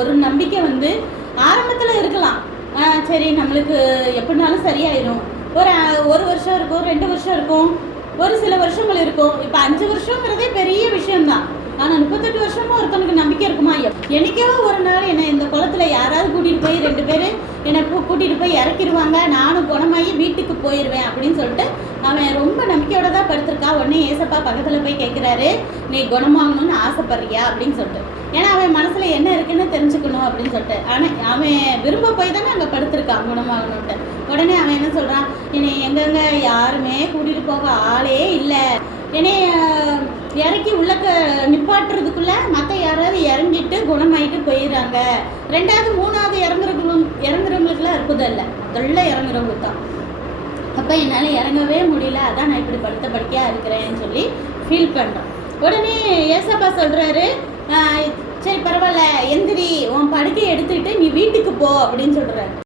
ஒரு நம்பிக்கை வந்து ஆரம்பத்தில் இருக்கலாம். சரி நம்மளுக்கு எப்படினாலும் சரியாயிடும். ஒரு வருஷம் இருக்கும், 2 வருஷம் இருக்கும், ஒரு சில வருஷங்கள் இருக்கும். இப்போ 5 வருஷங்கிறதே பெரிய விஷயம்தான். ஆனால் 38 வருஷமும் ஒருத்தனுக்கு நம்பிக்கை இருக்குமா? என்னைக்கோ ஒரு நாள் என்னை இந்த குளத்துல யாராவது கூட்டிகிட்டு போய் 2 பேர் என்னை கூட்டிகிட்டு போய் இறக்கிடுவாங்க, நானும் குணமாகி வீட்டுக்கு போயிடுவேன் அப்படின்னு சொல்லிட்டு அவன் ரொம்ப நம்பிக்கையோட தான் படுத்திருக்கா. உடனே ஏசப்பா பக்கத்தில் போய் கேட்குறாரு, நீ குணமாகணும்னு ஆசைப்படுறியா அப்படின்னு சொல்லிட்டு. ஏன்னா அவன் மனசில் என்ன இருக்குன்னு தெரிஞ்சுக்கணும் அப்படின்னு சொல்லிட்டு. ஆனால் அவன் விரும்ப போய் தானே அங்கே படுத்திருக்கான் குணமாகணுன்ட்டு. உடனே அவன் என்ன சொல்கிறான், என்னை எங்கெங்க யாருமே கூட்டிகிட்டு போக ஆளே இல்லை, என்னை இறக்கி உள்ளக்க நிப்பாட்டுறதுக்குள்ளே மற்ற யாராவது இறங்கிட்டு குணமாயிட்டு போயிடுறாங்க. 2வது 3வது இறங்குறவங்களுக்குலாம் இருப்பதில்லை, முதல்ல இறங்குறவங்களுக்கு தான். அப்போ என்னால் இறங்கவே முடியல, அதான் நான் இப்படி படுத்த படுக்கையாக இருக்கிறேன்னு சொல்லி ஃபீல் பண்ணுறேன். உடனே ஏசப்பா சொல்கிறாரு, சரி பரவாயில்ல, எந்திரி, உன் படுக்கையை எடுத்துக்கிட்டு நீ வீட்டுக்கு போ அப்படின்னு சொல்கிறாரு.